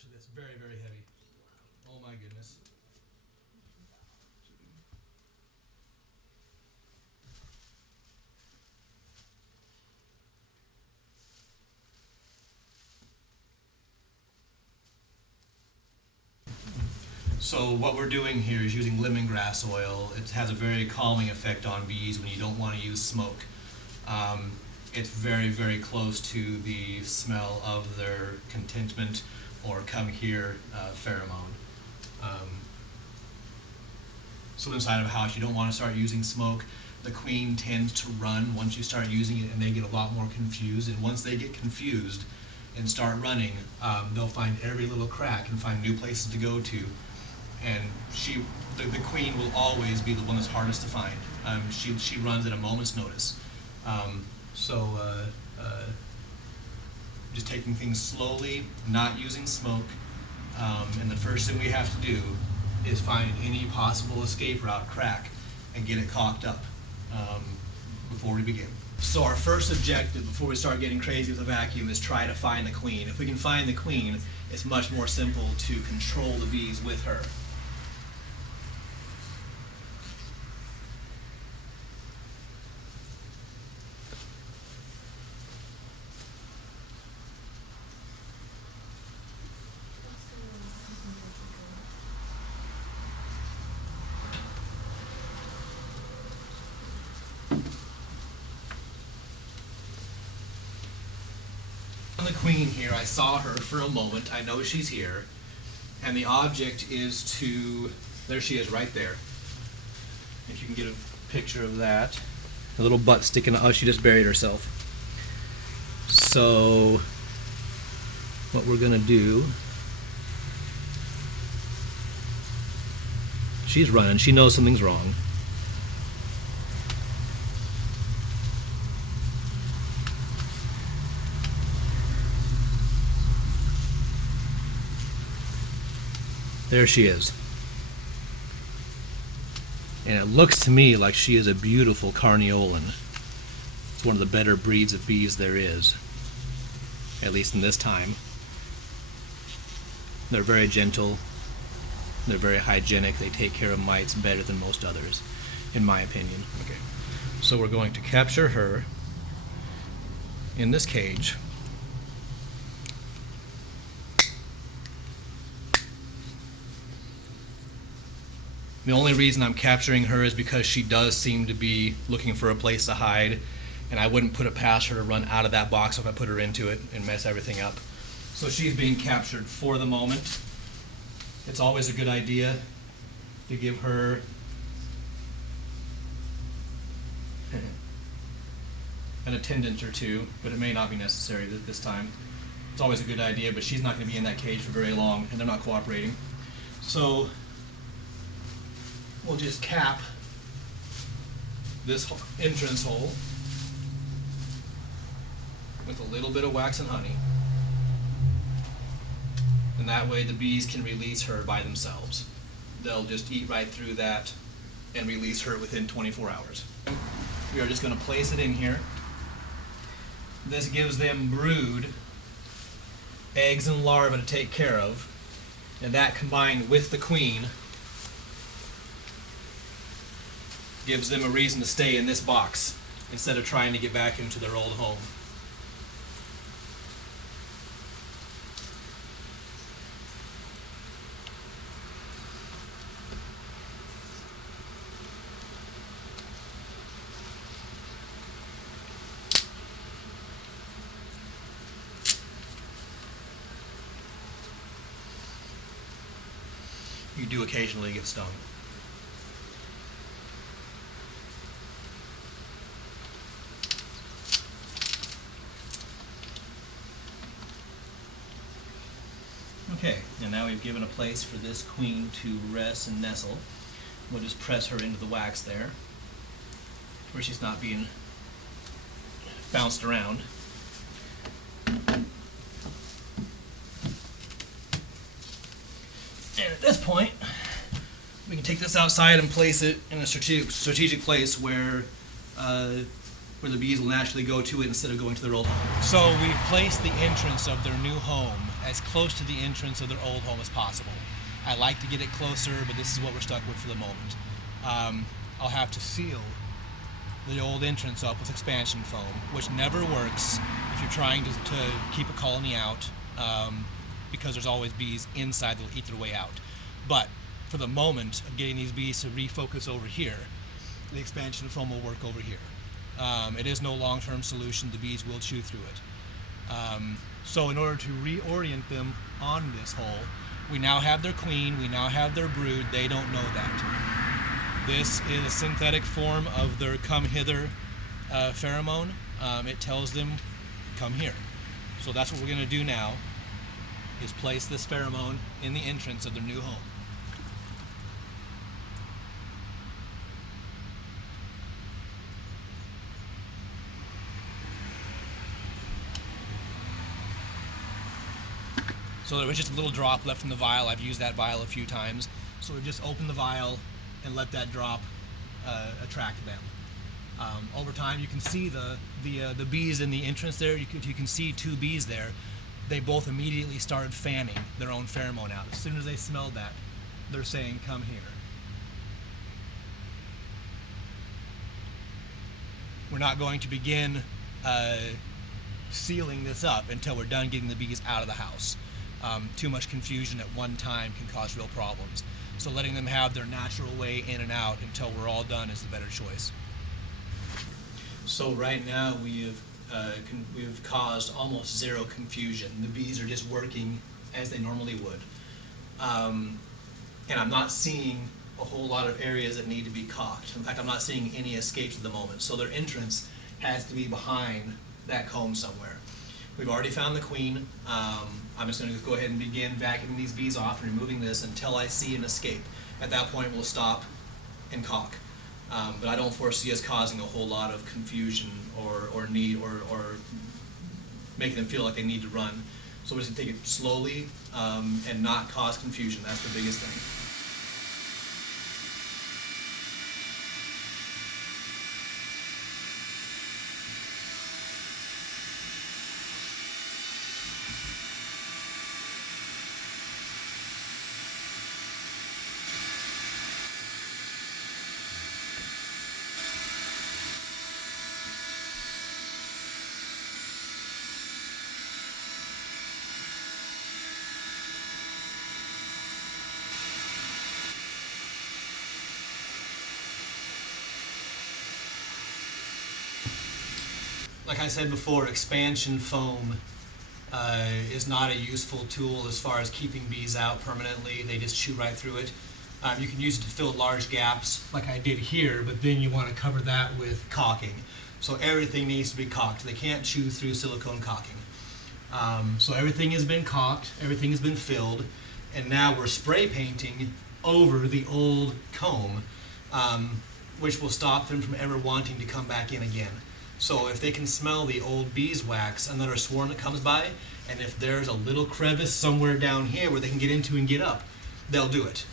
gosh, that's very, very heavy. Oh my goodness. So what we're doing here is using lemongrass oil. It has a very calming effect on bees when you don't want to use smoke. It's very, very close to the smell of their contentment or come here pheromone. So inside of a house, you don't want to start using smoke. The queen tends to run once you start using it, and they get a lot more confused. And once they get confused and start running, they'll find every little crack and find new places to go to. And the queen will always be the one that's hardest to find. She runs at a moment's notice. Just taking things slowly, not using smoke, and the first thing we have to do is find any possible escape route crack and get it caulked up before we begin. So our first objective before we start getting crazy with the vacuum is try to find the queen. If we can find the queen, it's much more simple to control the bees with her. The queen here, I saw her for a moment, I know she's here, and the object is to, there she is right there. If you can get a picture of that. A little butt sticking out, oh, she just buried herself. So, what we're gonna do, she's running, she knows something's wrong. There she is. And it looks to me like she is a beautiful carniolan. It's one of the better breeds of bees there is, at least in this time. They're very gentle, they're very hygienic, they take care of mites better than most others, in my opinion. Okay. So we're going to capture her in this cage. The only reason I'm capturing her is because she does seem to be looking for a place to hide, and I wouldn't put it past her to run out of that box if I put her into it and mess everything up. So she's being captured for the moment. It's always a good idea to give her an attendant or two, but it may not be necessary this time. It's always a good idea, but she's not going to be in that cage for very long, and they're not cooperating. So we'll just cap this entrance hole with a little bit of wax and honey. And that way the bees can release her by themselves. They'll just eat right through that and release her within 24 hours. We are just going to place it in here. This gives them brood, eggs and larvae to take care of, and that combined with the queen gives them a reason to stay in this box instead of trying to get back into their old home. You do occasionally get stung. Okay, and now we've given a place for this queen to rest and nestle. We'll just press her into the wax there, where she's not being bounced around. And at this point, we can take this outside and place it in a strategic place where where the bees will naturally go to it instead of going to their old home. So we've placed the entrance of their new home as close to the entrance of their old home as possible. I like to get it closer, but this is what we're stuck with for the moment. I'll have to seal the old entrance up with expansion foam, which never works if you're trying to keep a colony out, because there's always bees inside that will eat their way out. But for the moment of getting these bees to refocus over here, the expansion foam will work over here. It is no long-term solution. The bees will chew through it. So in order to reorient them on this hole, we now have their queen, we now have their brood. They don't know that. This is a synthetic form of their come hither pheromone. It tells them, come here. So that's what we're going to do now, is place this pheromone in the entrance of their new home. So there was just a little drop left in the vial. I've used that vial a few times. So we've just opened the vial and let that drop attract them. Over time, you can see the bees in the entrance there. You can see 2 bees there. They both immediately started fanning their own pheromone out. As soon as they smelled that, they're saying, come here. We're not going to begin sealing this up until we're done getting the bees out of the house. Too much confusion at one time can cause real problems. So letting them have their natural way in and out until we're all done is the better choice. So right now we've caused almost zero confusion. The bees are just working as they normally would. And I'm not seeing a whole lot of areas that need to be caulked. In fact, I'm not seeing any escapes at the moment. So their entrance has to be behind that comb somewhere. We've already found the queen. I'm just going to go ahead and begin vacuuming these bees off and removing this until I see an escape. At that point, we'll stop and caulk. But I don't foresee us causing a whole lot of confusion or need or making them feel like they need to run. So we're just going to take it slowly and not cause confusion. That's the biggest thing. Like I said before, expansion foam is not a useful tool as far as keeping bees out permanently. They just chew right through it. You can use it to fill large gaps like I did here, but then you want to cover that with caulking. So everything needs to be caulked. They can't chew through silicone caulking. So everything has been caulked, everything has been filled, and now we're spray painting over the old comb, which will stop them from ever wanting to come back in again. So if they can smell the old beeswax, another swarm that comes by, and if there's a little crevice somewhere down here where they can get into and get up, they'll do it.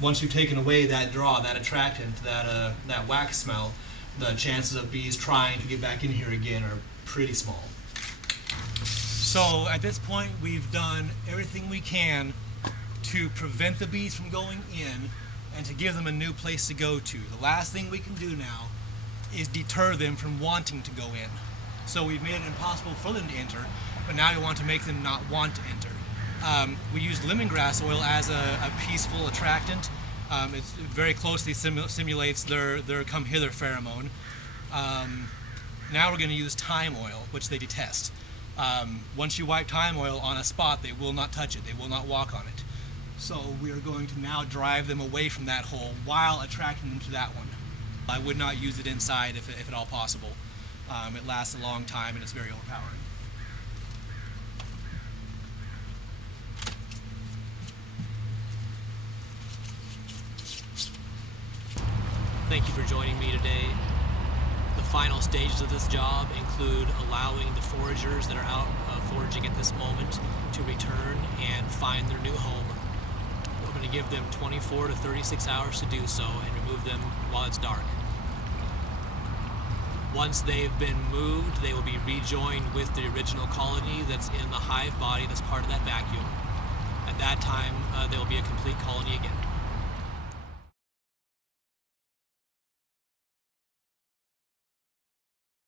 Once you've taken away that draw, that attractant, that wax smell, the chances of bees trying to get back in here again are pretty small. So at this point, we've done everything we can to prevent the bees from going in and to give them a new place to go to. The last thing we can do now is deter them from wanting to go in. So we've made it impossible for them to enter, but now we want to make them not want to enter. We use lemongrass oil as a peaceful attractant. It very closely simulates their come hither pheromone. Now we're going to use thyme oil, which they detest. Once you wipe thyme oil on a spot, they will not touch it, they will not walk on it. So we are going to now drive them away from that hole while attracting them to that one. I would not use it inside if at all possible. It lasts a long time and it's very overpowering. Thank you for joining me today. The final stages of this job include allowing the foragers that are out foraging at this moment to return and find their new home. We're going to give them 24 to 36 hours to do so and remove them while it's dark. Once they've been moved, they will be rejoined with the original colony that's in the hive body that's part of that vacuum. At that time, there will be a complete colony again.